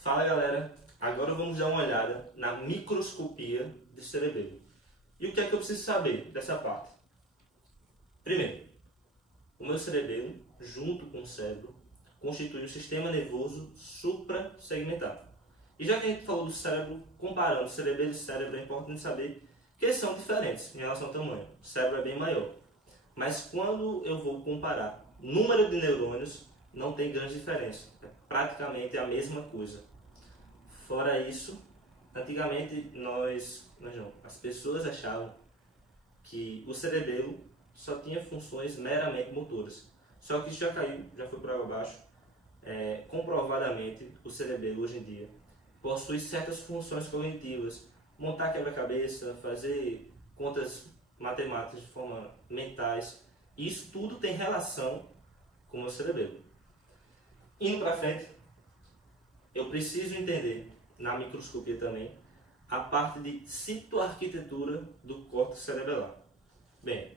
Fala galera, agora vamos dar uma olhada na microscopia do cerebelo. E o que é que eu preciso saber dessa parte? Primeiro, o meu cerebelo, junto com o cérebro, constitui um sistema nervoso suprassegmentado. E já que a gente falou do cérebro, comparando cerebelo e cérebro, é importante saber que eles são diferentes em relação ao tamanho. O cérebro é bem maior. Mas quando eu vou comparar número de neurônios, não tem grande diferença. É praticamente a mesma coisa. Fora isso, antigamente as pessoas achavam que o cerebelo só tinha funções meramente motoras. Só que isso já caiu, já foi para água abaixo. Comprovadamente, o cerebelo hoje em dia possui certas funções cognitivas, montar quebra-cabeça, fazer contas matemáticas de forma mentais. Isso tudo tem relação com o meu cerebelo. Indo para frente, eu preciso entender, na microscopia também, a parte de citoarquitetura do córtex cerebelar. Bem,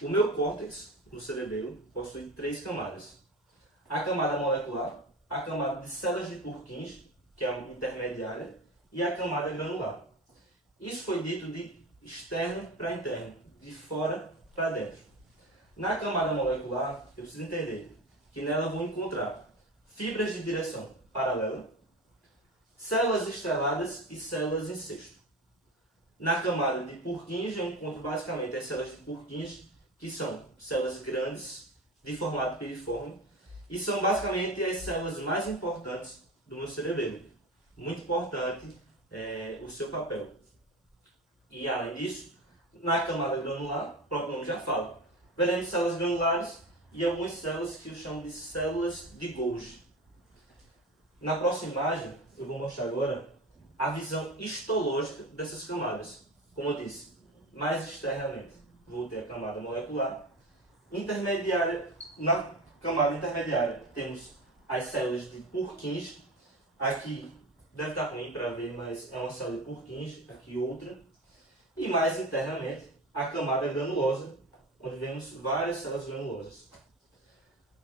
o meu córtex, no cerebelo, possui 3 camadas. A camada molecular, a camada de células de Purkinje, que é a intermediária, e a camada granular. Isso foi dito de externo para interno, de fora para dentro. Na camada molecular, eu preciso entender que nela eu vou encontrar fibras de direção paralela, células estreladas e células em cesto. Na camada de Purkinje, eu encontro basicamente as células de Purkinje, que são células grandes, de formato piriforme, e são basicamente as células mais importantes do meu cerebelo. Muito importante o seu papel. E além disso, na camada granular, o próprio nome já fala, veremos células granulares e algumas células que eu chamo de células de Golgi. Na próxima imagem, eu vou mostrar agora a visão histológica dessas camadas. Como eu disse, mais externamente, vou ter a camada molecular. Intermediária, na camada intermediária, temos as células de Purkinje. Aqui deve estar ruim para ver, mas é uma célula de Purkinje, aqui outra. E mais internamente, a camada granulosa, onde vemos várias células granulosas.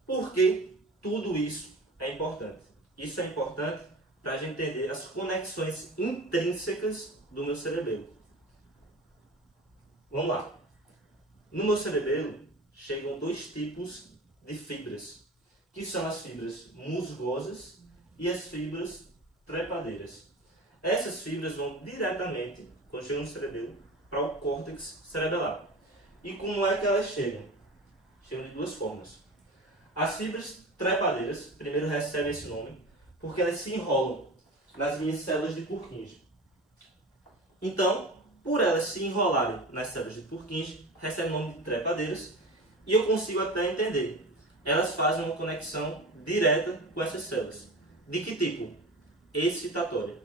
Por que tudo isso é importante? Isso é importante para a gente entender as conexões intrínsecas do meu cerebelo. Vamos lá. No meu cerebelo chegam 2 tipos de fibras, que são as fibras musgosas e as fibras trepadeiras. Essas fibras vão diretamente, quando chegam no cerebelo, para o córtex cerebelar. E como é que elas chegam? Chegam de 2 formas. As fibras trepadeiras, primeiro recebem esse nome, porque elas se enrolam nas minhas células de Purkinje. Então, por elas se enrolarem nas células de Purkinje, recebem o nome de trepadeiras, e eu consigo até entender. Elas fazem uma conexão direta com essas células. De que tipo? Excitatória.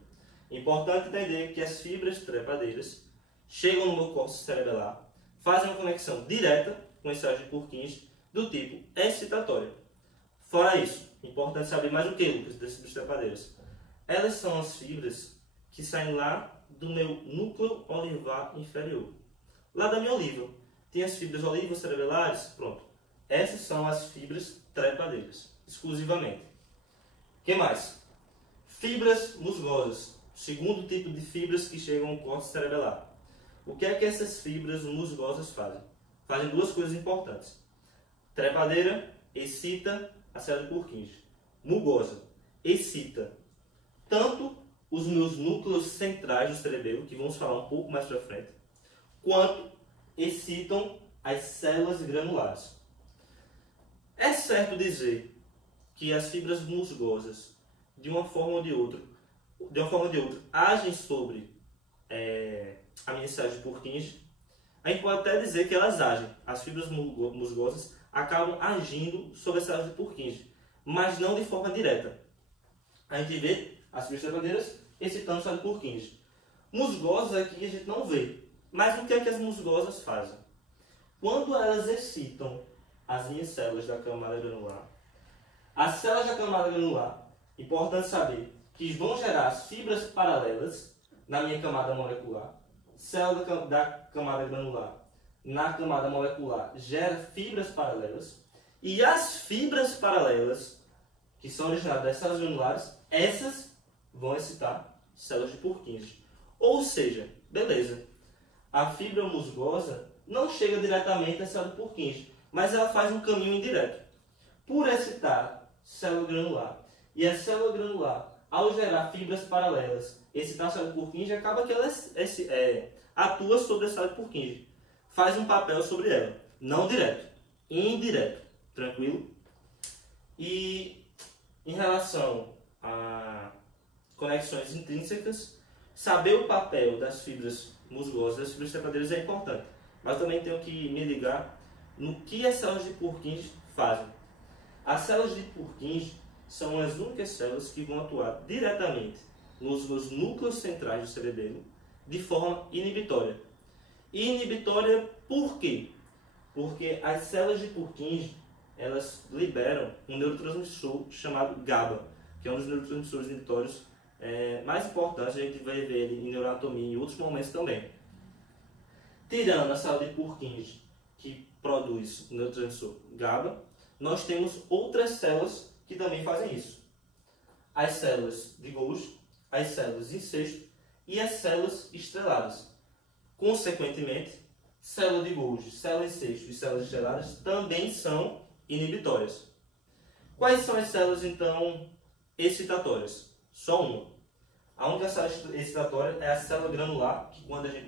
Importante entender que as fibras trepadeiras chegam no meu córtex cerebelar, fazem uma conexão direta com as células de Purkinje do tipo excitatória. Fora isso, importante saber mais o que, Lucas, das fibras trepadeiras. Elas são as fibras que saem lá do meu núcleo olivar inferior. Lá da minha oliva. Tem as fibras olivas cerebelares, pronto. Essas são as fibras trepadeiras, exclusivamente. O que mais? Fibras musgosas. Segundo tipo de fibras que chegam ao córtex cerebelar. O que é que essas fibras musgosas fazem? Fazem 2 coisas importantes. Trepadeira excita a célula de Purkinje. Mugosa excita tanto os meus núcleos centrais do cerebelo, que vamos falar um pouco mais para frente, quanto excitam as células granulares. É certo dizer que as fibras musgosas, de uma forma ou de outra, agem sobre a minha célula de Purkinje. A gente pode até dizer que elas agem. As fibras musgosas acabam agindo sobre as células de Purkinje, mas não de forma direta. A gente vê as fibras trepadeiras excitando a célula de Purkinje. Musgosas aqui a gente não vê. Mas o que é que as musgosas fazem? Quando elas excitam as minhas células da camada granular, as células da camada granular, importante saber que vão gerar as fibras paralelas na minha camada molecular. Célula da camada granular na camada molecular gera fibras paralelas. E as fibras paralelas, que são originadas das células granulares, essas vão excitar células de Purkinje. Ou seja, beleza, a fibra musgosa não chega diretamente à célula de Purkinje, mas ela faz um caminho indireto. Por excitar célula granular, e a célula granular, ao gerar fibras paralelas, excitar a célula de Purkinje, acaba que ela atua sobre a célula de Purkinje. Faz um papel sobre ela. Não direto, indireto. Tranquilo? E em relação a conexões intrínsecas, saber o papel das fibras musgosas e das fibras trepadeiras é importante. Mas também tenho que me ligar no que as células de Purkinje fazem. As células de Purkinje são as únicas células que vão atuar diretamente nos núcleos centrais do cerebelo de forma inibitória. E inibitória por quê? Porque as células de Purkinje, elas liberam um neurotransmissor chamado GABA, que é um dos neurotransmissores inibitórios mais importantes. A gente vai ver ele em neuroanatomia e em outros momentos também. Tirando a célula de Purkinje, que produz o neurotransmissor GABA, nós temos outras células que também fazem isso. As células de Golgi, as células de incesto e as células estreladas. Consequentemente, célula de Golgi, célula de incesto e células estreladas também são inibitórias. Quais são as células, então, excitatórias? Só uma. A única célula excitatória é a célula granular,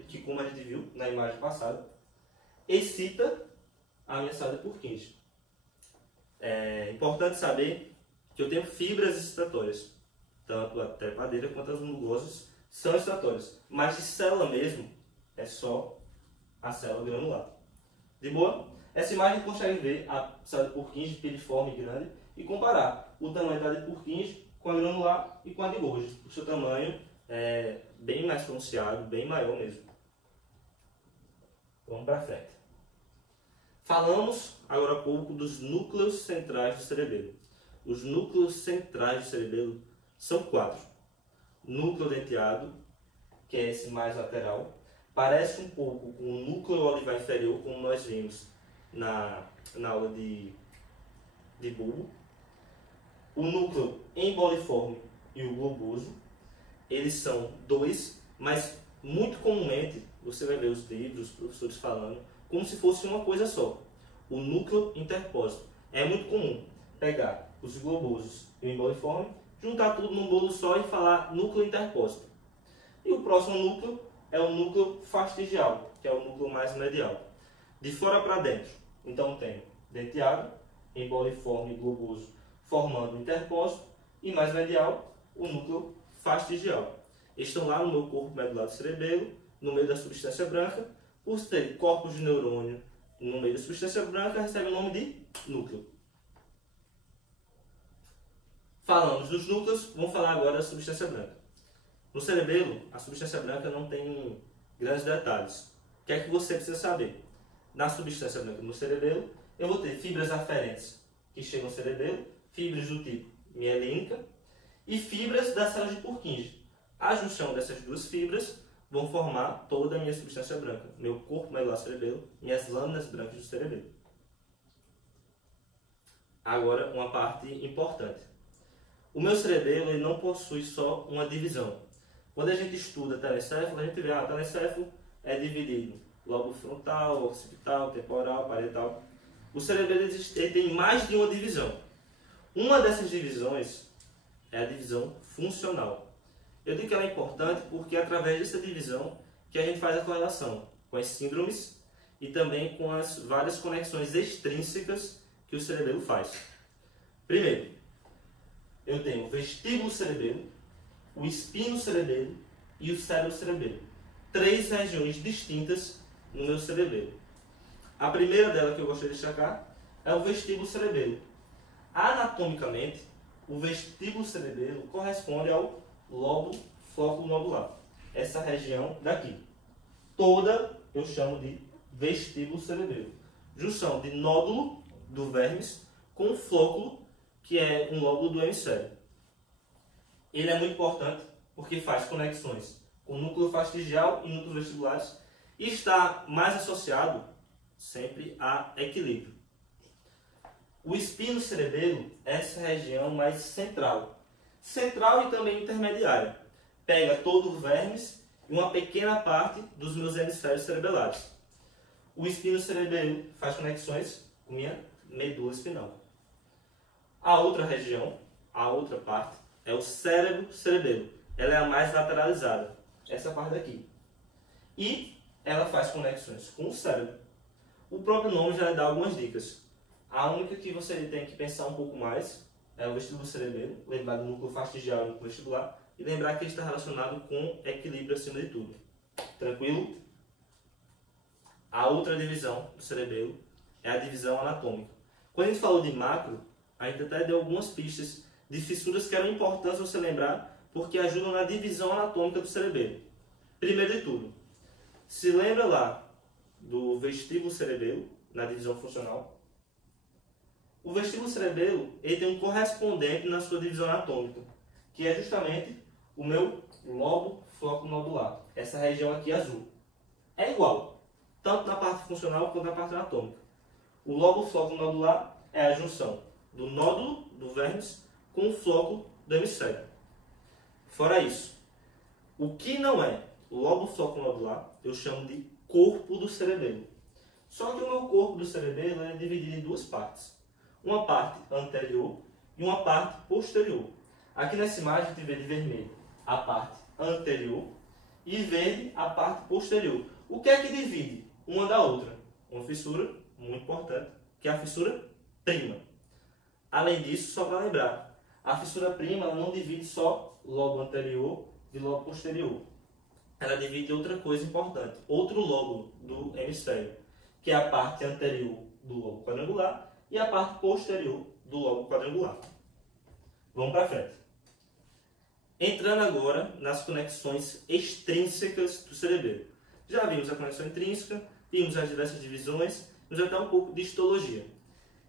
que como a gente viu na imagem passada, excita a minha célula de Purkinje. É importante saber que eu tenho fibras excitatórias, tanto a trepadeira quanto as musgosas são excitatórias, mas de célula mesmo é só a célula granular. De boa? Essa imagem a gente consegue ver a célula de Purkinje piriforme e grande e comparar o tamanho da de Purkinje com a granular e com a de Golgi. O seu tamanho é bem mais pronunciado, bem maior mesmo. Vamos para frente. Falamos agora há pouco dos núcleos centrais do cerebelo. Os núcleos centrais do cerebelo são 4. Núcleo denteado, que é esse mais lateral, parece um pouco com o núcleo olivar inferior, como nós vimos na aula de bulbo. O núcleo emboliforme e o globoso, eles são 2, mas muito comumente você vai ver os livros, os professores falando, como se fosse uma coisa só. O núcleo interpósito. É muito comum pegar os globosos e o emboliforme, juntar tudo num bolo só e falar núcleo interpósito. E o próximo núcleo é o núcleo fastigial, que é o núcleo mais medial. De fora para dentro, então tem denteado, emboliforme e globoso formando o interpósito e mais medial, o núcleo fastigial. Estão lá no meu corpo medular do cerebelo, no meio da substância branca. Por ter corpos de neurônio no meio da substância branca, recebe o nome de núcleo. Falamos dos núcleos, vamos falar agora da substância branca. No cerebelo, a substância branca não tem grandes detalhes. O que é que você precisa saber? Na substância branca no cerebelo, eu vou ter fibras aferentes que chegam ao cerebelo, fibras do tipo mielínica e fibras das células de Purkinje. A junção dessas duas fibras vão formar toda a minha substância branca, meu corpo medular cerebelo, minhas lâminas brancas do cerebelo. Agora, uma parte importante. O meu cerebelo ele não possui só uma divisão. Quando a gente estuda telecéfalo, a gente vê que o telecéfalo é dividido lobo frontal, occipital, temporal, parietal. O cerebelo ele tem mais de uma divisão. Uma dessas divisões é a divisão funcional. Eu digo que ela é importante porque é através dessa divisão que a gente faz a correlação com as síndromes e também com as várias conexões extrínsecas que o cerebelo faz. Primeiro, eu tenho o vestíbulo cerebelo, o espino cerebelo e o cérebro cerebelo. 3 regiões distintas no meu cerebelo. A primeira dela que eu gostaria de destacar é o vestíbulo cerebelo. Anatomicamente, o vestíbulo cerebelo corresponde ao lobo flóculo nodular. Essa região daqui. Toda eu chamo de vestíbulo cerebelo. Junção de nódulo do vermes com o flóculo, que é um lóbulo do hemisfério. Ele é muito importante porque faz conexões com núcleo fastigial e núcleos vestibulares e está mais associado sempre a equilíbrio. O espino cerebelo é essa região mais central. central e também intermediária. Pega todo o vermes e uma pequena parte dos meus hemisférios cerebelares. O espino cerebelo faz conexões com minha medula espinal. A outra região, a outra parte, é o cérebro cerebelo. Ela é a mais lateralizada, essa parte daqui. E ela faz conexões com o cérebro. O próprio nome já dá algumas dicas. A única que você tem que pensar um pouco mais é o vestíbulo cerebelo, lembrar do núcleo fastigial e núcleo vestibular, e lembrar que ele está relacionado com equilíbrio acima de tudo. Tranquilo? A outra divisão do cerebelo é a divisão anatômica. Quando a gente falou de macro, a gente até deu algumas pistas de fissuras que eram importantes você lembrar, porque ajudam na divisão anatômica do cerebelo. Primeiro de tudo, se lembra lá do vestíbulo cerebelo, na divisão funcional? O vestíbulo cerebelo ele tem um correspondente na sua divisão anatômica, que é justamente o meu lobo flóculo-nodular, essa região aqui azul. É igual, tanto na parte funcional quanto na parte anatômica. O lobo flóculo-nodular é a junção do nódulo do vermes com o flóculo do hemisfério. Fora isso, o que não é o lobo flóculo-nodular, eu chamo de corpo do cerebelo. Só que o meu corpo do cerebelo é dividido em duas partes. Uma parte anterior e uma parte posterior. Aqui nessa imagem a gente vê de vermelho a parte anterior e verde a parte posterior. O que é que divide uma da outra? Uma fissura muito importante, que é a fissura prima. Além disso, só para lembrar, a fissura prima ela não divide só lobo anterior e lobo posterior. Ela divide outra coisa importante, outro lobo do hemisfério, que é a parte anterior do lobo quadrangular e a parte posterior do lobo quadrangular. Vamos para frente. Entrando agora nas conexões extrínsecas do cerebelo. Já vimos a conexão intrínseca, vimos as diversas divisões, vimos até um pouco de histologia.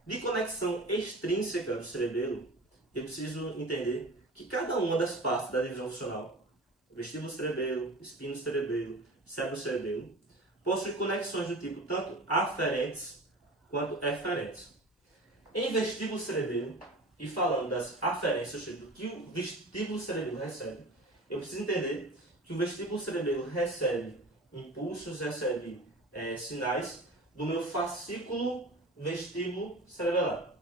De conexão extrínseca do cerebelo, eu preciso entender que cada uma das partes da divisão funcional, vestíbulo cerebelo, espino cerebelo, cérebro cerebelo, possui conexões do tipo tanto aferentes quanto eferentes. Em vestíbulo cerebelo, e falando das aferências, ou seja, do que o vestíbulo cerebelo recebe, eu preciso entender que o vestíbulo cerebelo recebe impulsos, recebe sinais do meu fascículo vestíbulo cerebelar.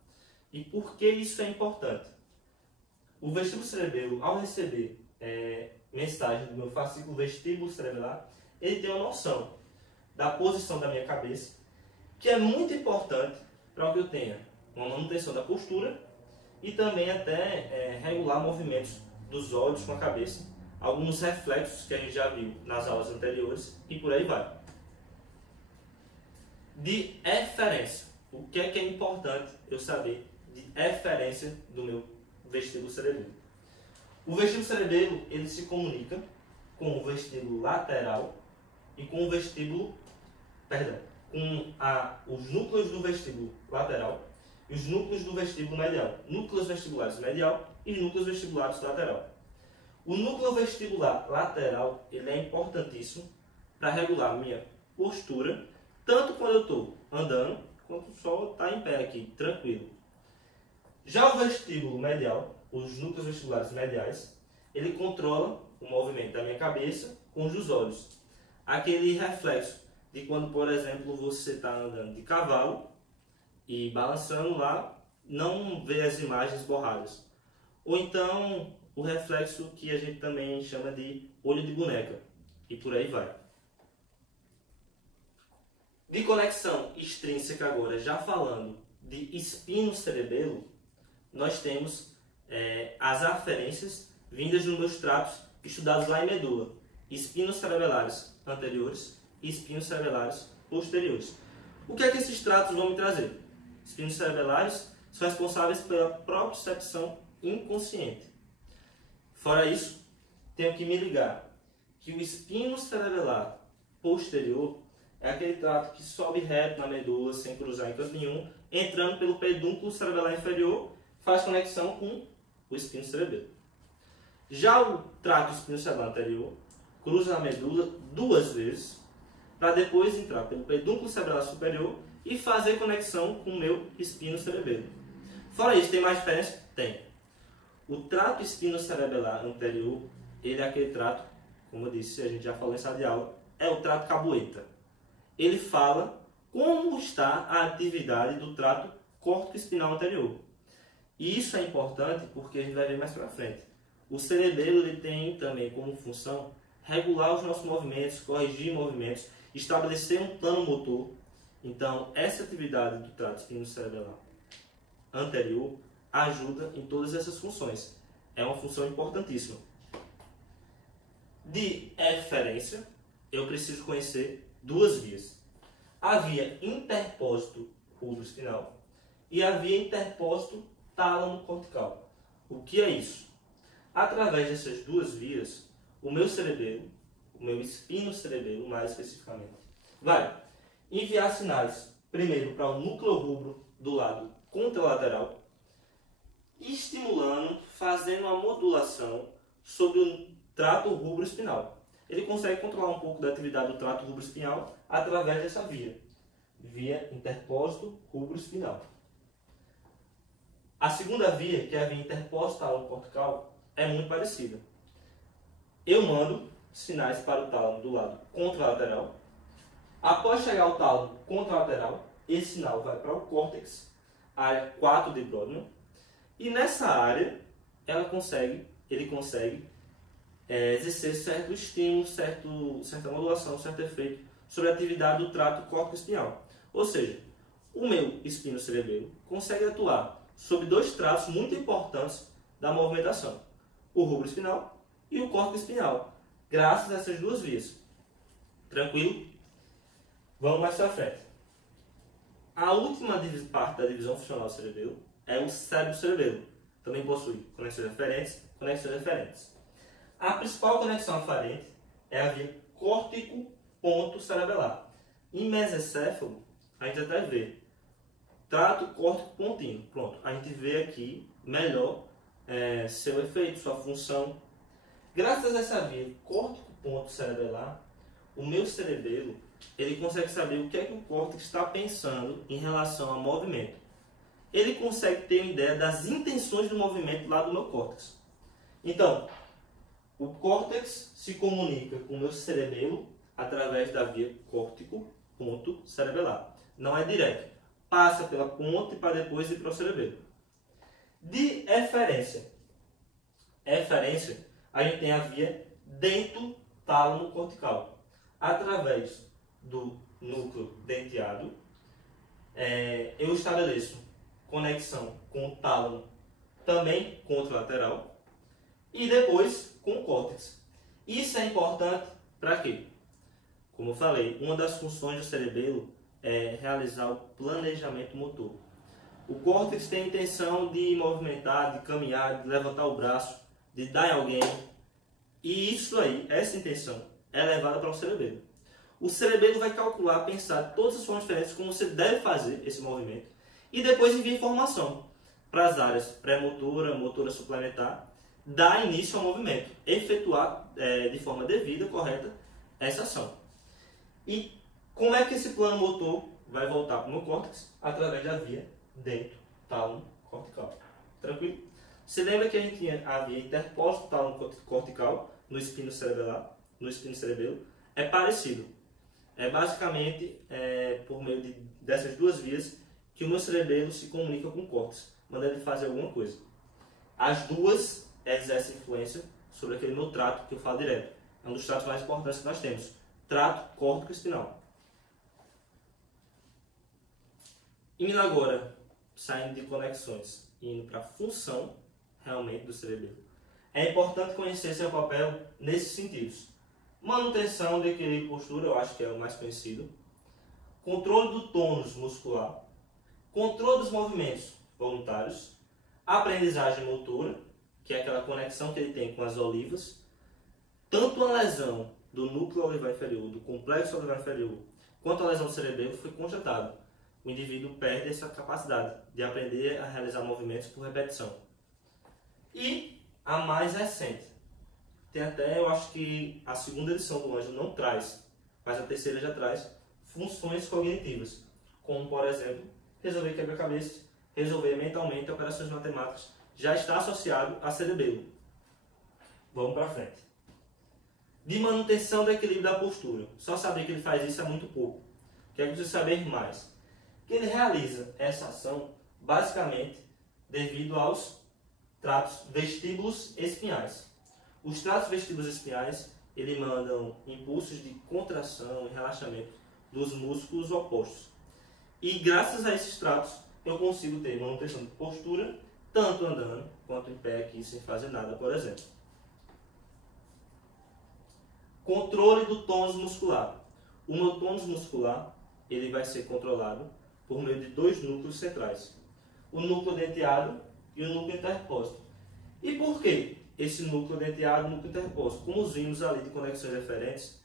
E por que isso é importante? O vestíbulo cerebelo, ao receber mensagem do meu fascículo vestíbulo cerebelar, ele tem uma noção da posição da minha cabeça, que é muito importante para que eu tenha uma manutenção da postura e também até regular movimentos dos olhos com a cabeça, alguns reflexos que a gente já viu nas aulas anteriores e por aí vai. De eferência. O que é importante eu saber de eferência do meu vestíbulo cerebelo? O vestíbulo cerebelo ele se comunica com o vestíbulo lateral e com o vestíbulo, os núcleos do vestíbulo lateral e os núcleos do vestíbulo medial. Núcleos vestibulares medial e núcleos vestibulares lateral. O núcleo vestibular lateral ele é importantíssimo para regular minha postura, tanto quando eu estou andando, quanto só está em pé aqui, tranquilo. Já o vestíbulo medial, os núcleos vestibulares mediais, ele controla o movimento da minha cabeça com os dos olhos. Aquele reflexo de quando, por exemplo, você está andando de cavalo e balançando lá, não vê as imagens borradas. Ou então, o reflexo que a gente também chama de olho de boneca. E por aí vai. De conexão extrínseca agora, já falando de espino cerebelo, nós temos as aferências vindas dos meus tratos estudados lá em medula. Espinos cerebelares anteriores e espinos cerebelares posteriores. O que é que esses tratos vão me trazer? Espinos cerebelares são responsáveis pela propriocepção inconsciente. Fora isso, tenho que me ligar que o espino cerebelar posterior é aquele trato que sobe reto na medula, sem cruzar em canto nenhum, entrando pelo pedúnculo cerebelar inferior, faz conexão com o espino cerebelo. Já o trato espino cerebelar anterior cruza na medula 2 vezes, para depois entrar pelo pedúnculo cerebelar superior e fazer conexão com o meu espino cerebelo. Fora isso, tem mais diferença? Tem. O trato espinocerebelar anterior, ele é aquele trato, como eu disse, a gente já falou em sala de aula, é o trato caboeta. Ele fala como está a atividade do trato córtico-espinal anterior. E isso é importante porque a gente vai ver mais para frente. O cerebelo ele tem também como função regular os nossos movimentos, corrigir movimentos, estabelecer um plano motor. Então, essa atividade do trato espinocerebelar anterior ajuda em todas essas funções. É uma função importantíssima. De eferência, eu preciso conhecer duas vias. A via interpósito rubro-espinal e a via interpósito tálamo-cortical. O que é isso? Através dessas duas vias, o meu cerebelo, o meu espinocerebelo mais especificamente, vai enviar sinais primeiro para o núcleo rubro do lado contralateral, estimulando, fazendo uma modulação sobre o trato rubro-espinal. Ele consegue controlar um pouco da atividade do trato rubro-espinal através dessa via interpósito rubro-espinal. A segunda via, que é a via interpósito tálamo-cortical, é muito parecida. Eu mando sinais para o tálamo do lado contralateral. Após chegar ao tálamo contralateral, esse sinal vai para o córtex, área 4 de Brodmann, e nessa área ele consegue exercer certo estímulo, certa modulação, certo efeito sobre a atividade do trato córtico-espinhal. Ou seja, o meu espinocerebelo consegue atuar sobre dois tratos muito importantes da movimentação, o rubro-espinal e o córtico-espinal, graças a essas duas vias. Tranquilo? Vamos mais para frente. A última parte da divisão funcional do cerebelo é o cérebro-cerebelo. Também possui conexões aferentes. A principal conexão aferente é a via córtico-ponto-cerebelar. Em mesencéfalo, a gente até vê trato córtico-pontino. Pronto, a gente vê aqui melhor seu efeito, sua função. Graças a essa via córtico-ponto-cerebelar, o meu cerebelo ele consegue saber o que é que o córtex está pensando em relação ao movimento. Ele consegue ter uma ideia das intenções do movimento lá do meu córtex. Então, o córtex se comunica com o meu cerebelo através da via córtico-ponto-cerebelar. Não é direto. Passa pela ponte para depois ir para o cerebelo. De eferência. Eferência, a gente tem a via dento-tálamo-cortical. Através do núcleo denteado, eu estabeleço conexão com o tálamo, também contralateral, e depois com o córtex. Isso é importante para quê? Como eu falei, uma das funções do cerebelo é realizar o planejamento motor. O córtex tem a intenção de movimentar, de caminhar, de levantar o braço, de dar em alguém. E isso aí, essa intenção, é levada para o cerebelo. O cerebelo vai calcular, pensar todas as formas diferentes como você deve fazer esse movimento e depois envia informação para as áreas pré-motora, motora suplementar, dar início ao movimento, efetuar de forma devida, correta, essa ação. E como é que esse plano motor vai voltar para o meu córtex? Através da via dento-tálamo-cortical. Tranquilo? Você lembra que a gente tinha a via interpósito-tálamo-cortical no espinocerebelo? É parecido. É basicamente por meio dessas duas vias que o meu cerebelo se comunica com o córtex, mandando ele fazer alguma coisa. As duas exercem influência sobre aquele meu trato que eu falo direto. É um dos tratos mais importantes que nós temos. Trato córtico-espinal. Indo agora, saindo de conexões e indo para a função realmente do cerebelo. É importante conhecer seu papel nesses sentidos. Manutenção de equilíbrio e postura, eu acho que é o mais conhecido. Controle do tônus muscular. Controle dos movimentos voluntários. Aprendizagem motora, que é aquela conexão que ele tem com as olivas. Tanto a lesão do núcleo olivar inferior, do complexo olivar inferior, quanto a lesão do cerebelo foi constatada. O indivíduo perde essa capacidade de aprender a realizar movimentos por repetição. E a mais recente. Tem até, eu acho que a segunda edição do Ângelo não traz, mas a terceira já traz funções cognitivas, como, por exemplo, resolver quebra-cabeça, resolver mentalmente operações matemáticas, já está associado a cerebelo. Vamos para frente. De manutenção do equilíbrio da postura. Só saber que ele faz isso é muito pouco. Quero você saber mais. Que ele realiza essa ação basicamente devido aos tratos vestíbulos espinhais. Os tratos vestíbulos espinhais, ele mandam impulsos de contração e relaxamento dos músculos opostos. E graças a esses tratos, eu consigo ter manutenção de postura, tanto andando quanto em pé aqui sem fazer nada, por exemplo. Controle do tônus muscular. O meu tônus muscular, ele vai ser controlado por meio de dois núcleos centrais. O núcleo denteado e o núcleo interpósito. E por que esse núcleo denteado e o núcleo interpósito? Como os vimos ali de conexões referentes,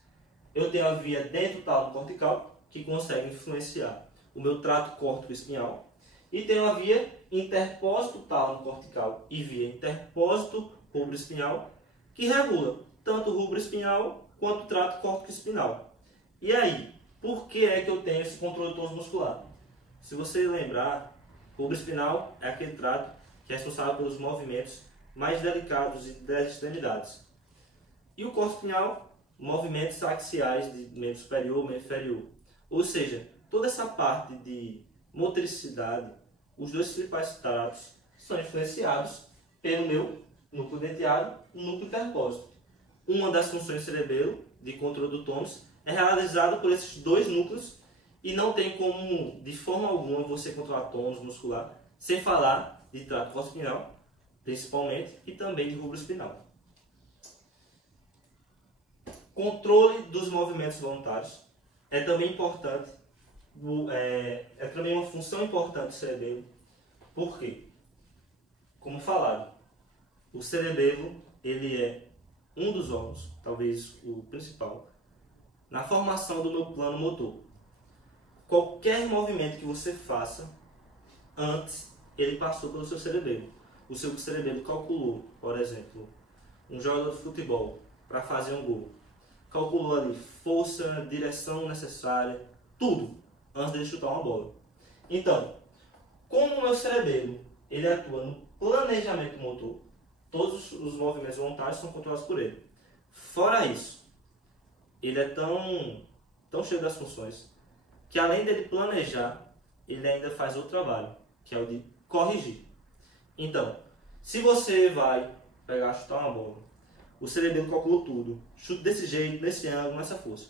eu tenho a via dentro tálamo cortical, que consegue influenciar o meu trato córtico-espinhal, e tenho a via interpósito tálamo cortical e via interpósito rubro-espinhal, que regula tanto o rubro-espinhal quanto o trato córtico-espinal. E aí, por que é que eu tenho esse controle do tônus muscular? Se você lembrar, o rubro-espinal é aquele trato que é responsável pelos movimentos mais delicados e das extremidades. E o córtico-espinhal, movimentos axiais de membro superior e membro inferior. Ou seja, toda essa parte de motricidade, os dois principais tratos são influenciados pelo meu núcleo denteado e núcleo interpósito. Uma das funções do cerebelo, de controle do tônus, é realizada por esses dois núcleos e não tem como, de forma alguma, você controlar tônus muscular sem falar de trato córtico-espinal, principalmente, e também de rubro espinal. Controle dos movimentos voluntários é também importante, é também uma função importante do cerebelo. Por quê? Como falado, o cerebelo ele é um dos órgãos, talvez o principal, na formação do meu plano motor. Qualquer movimento que você faça, antes ele passou pelo seu cerebelo. O seu cerebelo calculou, por exemplo, um jogador de futebol para fazer um gol. Calculou ali força, direção necessária, tudo, antes de ele chutar uma bola. Então, como o meu cerebelo ele atua no planejamento motor, todos os movimentos voluntários são controlados por ele. Fora isso, ele é tão cheio das funções que além dele planejar, ele ainda faz outro trabalho, que é o de corrigir. Então, se você vai pegar, chutar uma bola, o cerebelo calculou tudo, chuta desse jeito, nesse ângulo, nessa força.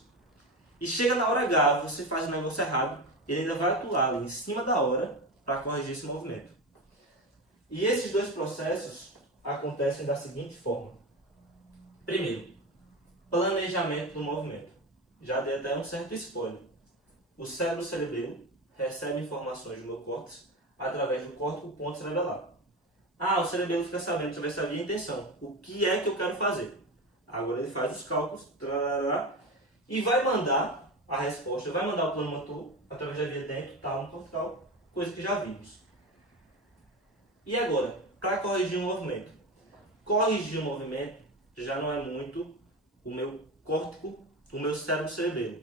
E chega na hora H, você faz o negócio errado, ele ainda vai atuar ali em cima da hora para corrigir esse movimento. E esses dois processos acontecem da seguinte forma. Primeiro, planejamento do movimento. Já dei até um certo spoiler. O cérebro cerebelo recebe informações do meu córtex através do córtex ponto cerebelar. O cerebelo fica sabendo através da via intenção. O que é que eu quero fazer? Agora ele faz os cálculos e vai mandar a resposta, vai mandar o plano motor através da via dentro, tálamo cortical, coisa que já vimos. E agora, para corrigir o movimento? Corrigir o movimento já não é muito o meu córtico, o meu cérebro cerebelo.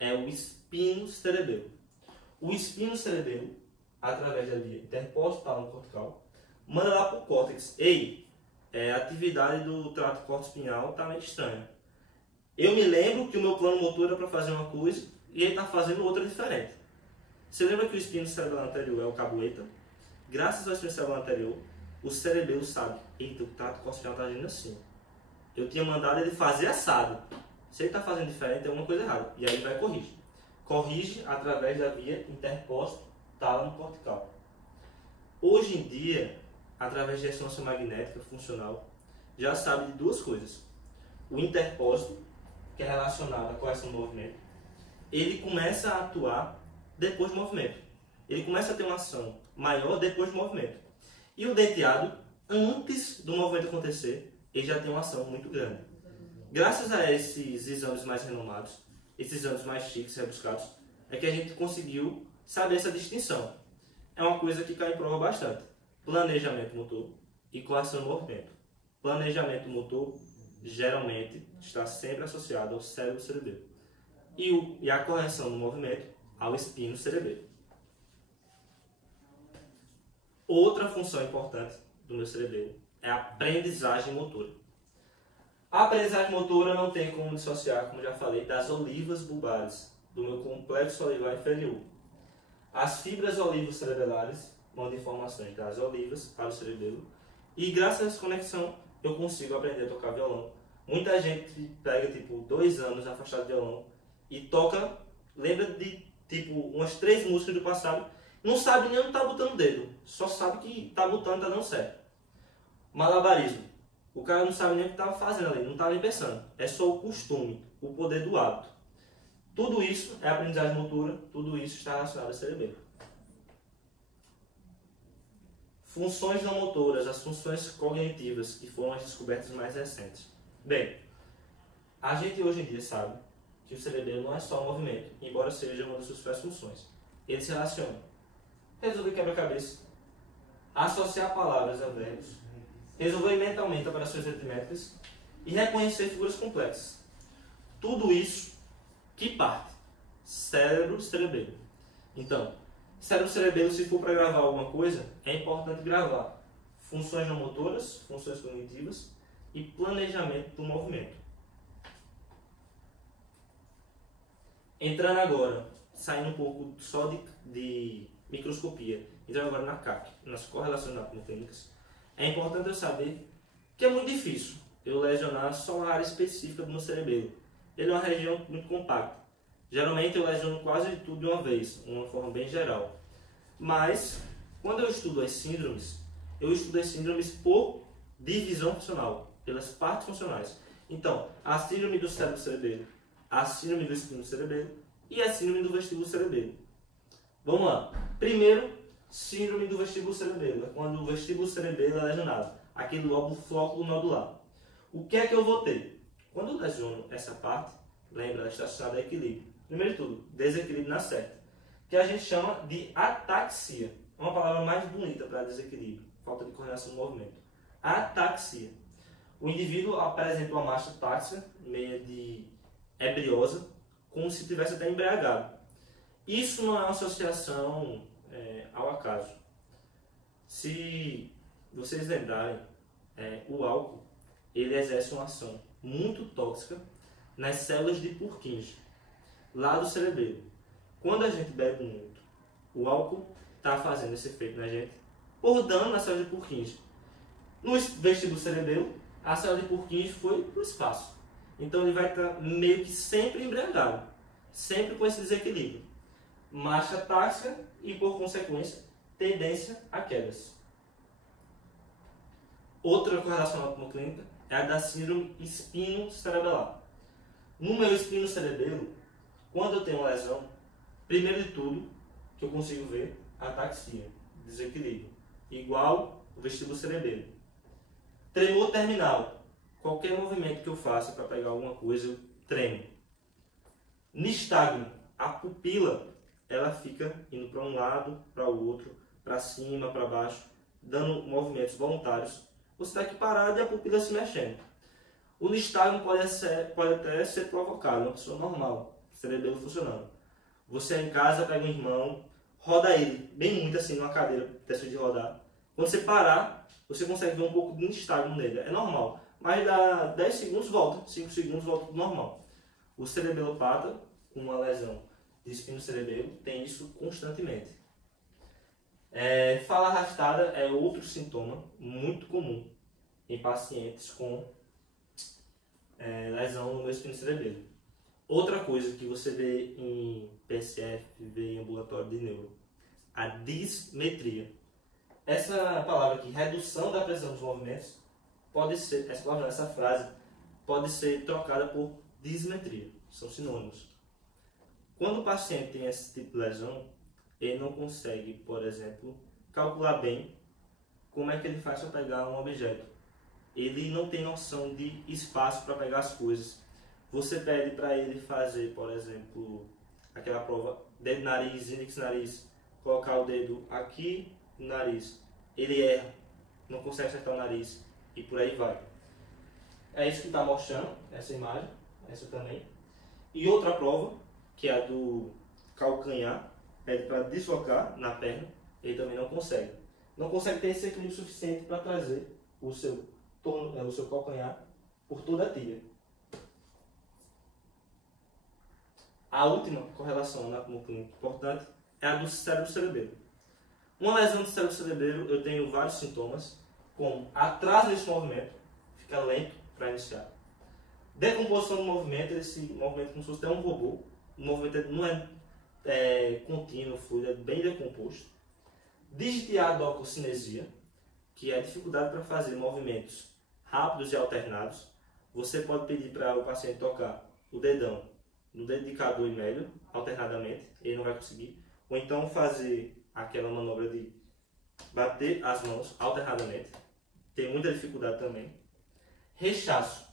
É o espino cerebelo. O espino cerebelo, através da via interpósito tálamo cortical, manda lá para o córtex. Ei, a atividade do trato córtico-espinhal está meio estranha. Eu me lembro que o meu plano motor era para fazer uma coisa e ele está fazendo outra diferente. Você lembra que o espino cerebelo anterior é o caboeta? Graças ao espino cerebelo anterior, o cerebelo sabe, eita, o trato córtico-espinhal está agindo assim. Eu tinha mandado ele fazer assado. Se ele está fazendo diferente, tem alguma coisa errada. E aí ele vai corrigir. Corrige através da via interpósito tálamo cortical. Hoje em dia, através de ressonância magnética funcional, já sabe de duas coisas. O interpósito, que é relacionado à correção do movimento, ele começa a atuar depois do movimento. Ele começa a ter uma ação maior depois do movimento. E o denteado, antes do movimento acontecer, ele já tem uma ação muito grande. Graças a esses exames mais renomados, esses exames mais chiques, rebuscados, é que a gente conseguiu saber essa distinção. É uma coisa que cai em prova bastante. Planejamento motor e correção do movimento. Planejamento motor geralmente está sempre associado ao cérebro cerebelo. E a correção do movimento ao espino cerebelo. Outra função importante do meu cerebelo é a aprendizagem motora. A aprendizagem motora não tem como dissociar, como já falei, das olivas bulbares, do meu complexo salivar inferior. As fibras olivo-cerebelares mandam informações das olivas para o cerebelo e graças a essa conexão eu consigo aprender a tocar violão. Muita gente pega tipo 2 anos afastado de violão e toca, lembra de tipo umas 3 músicas do passado, não sabe nem onde está botando o dedo, só sabe que está botando e está dando certo. Malabarismo. O cara não sabe nem o que estava fazendo ali, não estava nem pensando. É só o costume, o poder do hábito. Tudo isso é aprendizagem motora, tudo isso está relacionado ao cerebelo. Funções não motoras, as funções cognitivas, que foram as descobertas mais recentes. Bem, a gente hoje em dia sabe que o cerebelo não é só um movimento, embora seja uma das suas principais funções. Ele se relaciona. Resolver quebra-cabeça, associar palavras a verbos, resolver mentalmente operações aritméticas e reconhecer figuras complexas. Tudo isso que parte? Cérebro, cerebelo. Então, cérebro, cerebelo, se for para gravar alguma coisa, é importante gravar funções não motoras, funções cognitivas e planejamento do movimento. Entrando agora, saindo um pouco só de microscopia, entrando agora na CAC, nas correlações anatômico-clínicas, é importante eu saber que é muito difícil eu lesionar só uma área específica do meu cerebelo. Ele é uma região muito compacta. Geralmente eu lesiono quase tudo de uma vez, de uma forma bem geral. Mas, quando eu estudo as síndromes, eu estudo as síndromes por divisão funcional, pelas partes funcionais. Então, a síndrome do cérebro-cerebelo, a síndrome do espino-cerebelo e a síndrome do vestíbulo-cerebelo. Vamos lá. Primeiro, síndrome do vestíbulo-cerebelo. É quando o vestíbulo-cerebelo é lesionado. Aquele lóbulo flóculo nodular. O que é que eu vou ter? Quando eu lesiono essa parte, lembra, ela está associada a equilíbrio. Primeiro de tudo, desequilíbrio na seta, que a gente chama de ataxia. É uma palavra mais bonita para desequilíbrio, falta de coordenação do movimento. Ataxia. O indivíduo apresenta uma marcha táxica, meia de ebriosa, como se tivesse até embriagado. Isso não é uma associação ao acaso. Se vocês lembrarem, o álcool ele exerce uma ação muito tóxica nas células de Purkinje, lá do cerebelo. Quando a gente bebe muito, o álcool está fazendo esse efeito na gente por dano nas células de Purkinje. No vestíbulo cerebelo, a célula de Purkinje foi para o espaço. Então ele vai estar meio que sempre embriagado, sempre com esse desequilíbrio. Marcha táxica e, por consequência, tendência a quedas. Outra correlação anatômico-clínica é a da síndrome espino-cerebelar. No meu espino-cerebelo, quando eu tenho uma lesão, primeiro de tudo, que eu consigo ver, ataxia, desequilíbrio, igual o vestíbulo cerebelo. Tremor terminal. Qualquer movimento que eu faça para pegar alguma coisa, eu tremo. Nistagmo. A pupila, ela fica indo para um lado, para o outro, para cima, para baixo, dando movimentos voluntários. Você está aqui parado e a pupila se mexendo. O nistagmo pode até ser provocado, uma pessoa normal, cerebelo funcionando. Você em casa pega um irmão, roda ele bem muito assim numa cadeira, testa de rodar. Quando você parar, você consegue ver um pouco de nistagmo nele. É normal, mas dá 10 segundos volta, 5 segundos volta para o normal. O cerebelopata, com uma lesão de espino-cerebelo, tem isso constantemente. Fala arrastada é outro sintoma muito comum em pacientes com lesão no espino-cerebelo. Outra coisa que você vê em PSF, vê em ambulatório de neuro, a dismetria. Essa palavra aqui, redução da precisão dos movimentos, pode ser, essa frase pode ser trocada por dismetria, são sinônimos. Quando o paciente tem esse tipo de lesão, ele não consegue, por exemplo, calcular bem como é que ele faz para pegar um objeto. Ele não tem noção de espaço para pegar as coisas. Você pede para ele fazer, por exemplo, aquela prova dedo nariz, índice nariz, colocar o dedo aqui no nariz. Ele erra, não consegue acertar o nariz e por aí vai. É isso que está mostrando, essa imagem, essa também. E outra prova, que é a do calcanhar, pede para deslocar na perna, ele também não consegue. não consegue ter esse equilíbrio suficiente para trazer o seu calcanhar por toda a tibia. A última correlação muito importante é a do cérebro-cerebelo. Uma lesão do cérebro-cerebelo, eu tenho vários sintomas, como atraso nesse movimento, fica lento para iniciar. Decomposição do movimento, esse movimento como se fosse até um robô, o movimento não é contínuo, fluido, é bem decomposto. Digitiadococinesia, que é a dificuldade para fazer movimentos rápidos e alternados. Você pode pedir para o paciente tocar o dedão no dedo indicador e médio, alternadamente, ele não vai conseguir. Ou então fazer aquela manobra de bater as mãos alternadamente, tem muita dificuldade também. Rechaço.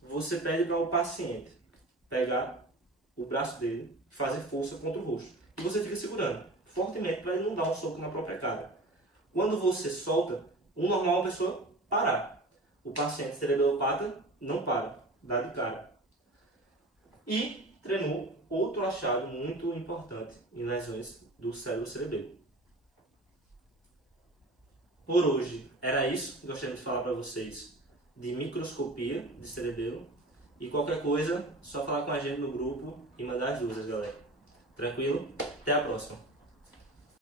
Você pede para o paciente pegar o braço dele e fazer força contra o rosto. E você fica segurando fortemente para ele não dar um soco na própria cara. Quando você solta, o normal é a pessoa parar. O paciente cerebelopata não para, dá de cara. E treinou outro achado muito importante em lesões do cérebro-cerebelo. Por hoje era isso que eu gostaria de falar para vocês de microscopia de cerebelo. E qualquer coisa, só falar com a gente no grupo e mandar as dúvidas, galera. Tranquilo? Até a próxima!